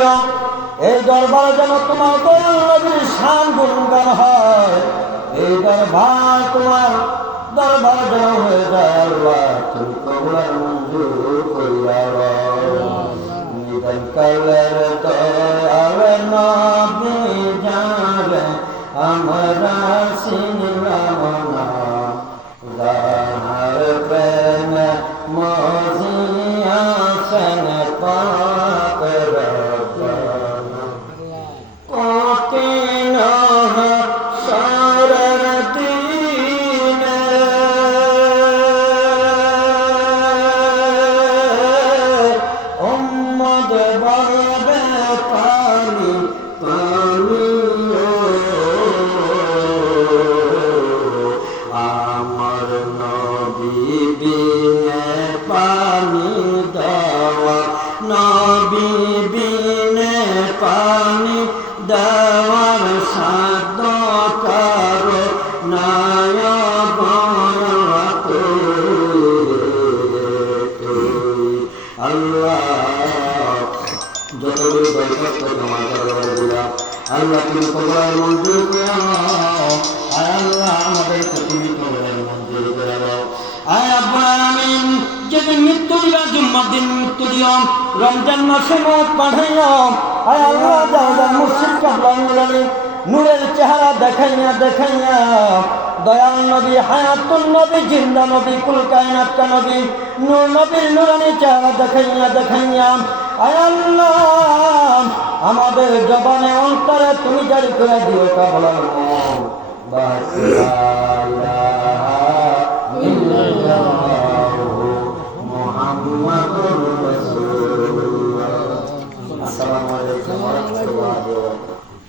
দিও এই দরবারে যেন তোমার দয়াল নবীর শান গুণগান হয় এই দরবার তোমার দরবার যেন হয়ে যায় আল্লাহ তুমি কবুল মঞ্জুর করিয়া নিদান কালের দয়াল নবী যাবে আমরা চিনলাম না যাহার প্রেমে মজিয়াছেন পাক রব্বানা কঠিন হাসরের দিনে উম্মত বলবে পানি পানি আমার নবী বিনে পানি দেওয়া নবী বিনে পানি দেওয়ার সাধ্য কারো নাই আল্লাহ যতগুলো দরখাস্ত তোমার দরবারে দিলাম আল্লাহ তুমি কবুল মঞ্জুর করে নাও আয় আল্লাহ আমাদেরকে তুমি কবুল মঞ্জুর করে নাও আয় রব্বুল আলামিন যেদিন মৃত্যু দিবা জুম্মার দিন মৃত্যু দিও রমজান মাসে মত পাঠাইও আয় আল্লাহ দাউদ মুর্শিদ কাবলা নূরের চেহারা দেখাইয়া দেখাইয়া দয়াল নবী হায়াতুন নবী জিন্দা নবী কুল কায়নাত কা নবী নূর নবীর নূরানি চেহারা দেখাইয়া দেখাইয়া আয় আল্লাহ আমাদের জবানে অন্তরে তুমি জারি করে দিও কাবলা বাস লা ইলাহা ইল্লাল্লাহু মুহাম্মাদুর রাসূলুল্লাহ। আসসালামু আলাইকুম ওয়া রাহমাতুল্লাহি ওয়া বারাকাতুহু।